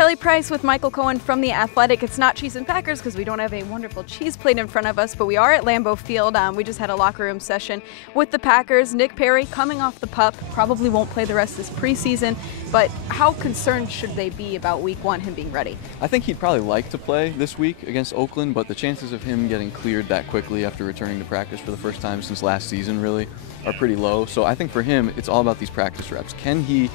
Kelly Price with Michael Cohen from The Athletic. It's not Cheese and Packers because we don't have a wonderful cheese plate in front of us, but we are at Lambeau Field. We just had a locker room session with the Packers. Nick Perry coming off the PUP, probably won't play the rest of this preseason, but how concerned should they be about week one, him being ready? I think he'd probably like to play this week against Oakland, but the chances of him getting cleared that quickly after returning to practice for the first time since last season really are pretty low. So I think for him, it's all about these practice reps. Can he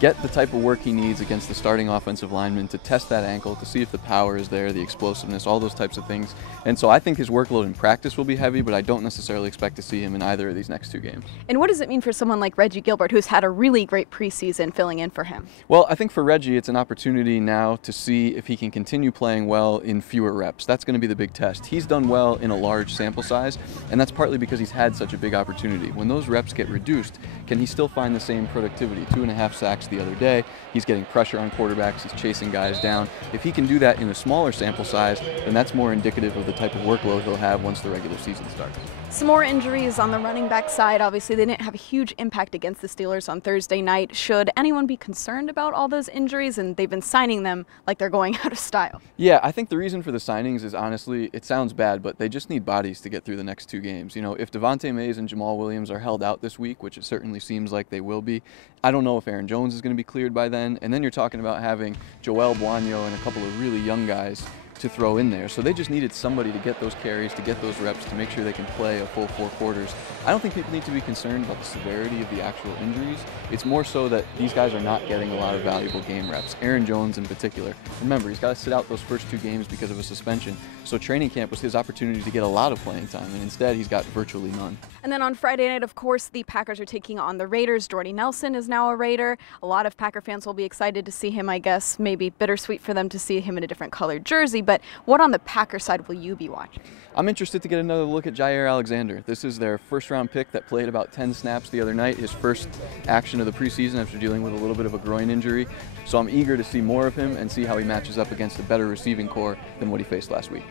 get the type of work he needs against the starting offensive lineman to test that ankle, to see if the power is there, the explosiveness, all those types of things. And so I think his workload in practice will be heavy, but I don't necessarily expect to see him in either of these next two games. And what does it mean for someone like Reggie Gilbert, who's had a really great preseason filling in for him? Well, I think for Reggie, it's an opportunity now to see if he can continue playing well in fewer reps. That's going to be the big test. He's done well in a large sample size, and that's partly because he's had such a big opportunity. When those reps get reduced, can he still find the same productivity? 2.5 sacks the other day. He's getting pressure on quarterbacks. He's chasing guys down. If he can do that in a smaller sample size, then that's more indicative of the type of workload he'll have once the regular season starts. Some more injuries on the running back side. Obviously, they didn't have a huge impact against the Steelers on Thursday night. Should anyone be concerned about all those injuries? And they've been signing them like they're going out of style. Yeah, I think the reason for the signings is honestly, it sounds bad, but they just need bodies to get through the next two games. You know, if Devontae Mays and Jamal Williams are held out this week, which it certainly seems like they will be, I don't know if Aaron Jones is going to be cleared by then. And then you're talking about having Joel Buonio and a couple of really young guys to throw in there. So they just needed somebody to get those carries, to get those reps, to make sure they can play a full 4 quarters. I don't think people need to be concerned about the severity of the actual injuries. It's more so that these guys are not getting a lot of valuable game reps. Aaron Jones in particular. Remember, he's got to sit out those first 2 games because of a suspension. So training camp was his opportunity to get a lot of playing time, and instead he's got virtually none. And then on Friday night, of course, the Packers are taking on the Raiders. Jordy Nelson is now a Raider. A lot of Packer fans will be excited to see him, I guess. Maybe bittersweet for them to see him in a different colored jersey, but what on the Packer side will you be watching? I'm interested to get another look at Jair Alexander. This is their first-round pick that played about 10 snaps the other night, his first action of the preseason after dealing with a little bit of a groin injury. So I'm eager to see more of him and see how he matches up against a better receiving core than what he faced last week.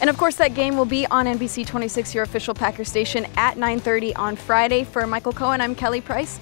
And of course, that game will be on NBC 26, your official Packer station, at 9:30 on Friday. For Michael Cohen, I'm Kelly Price.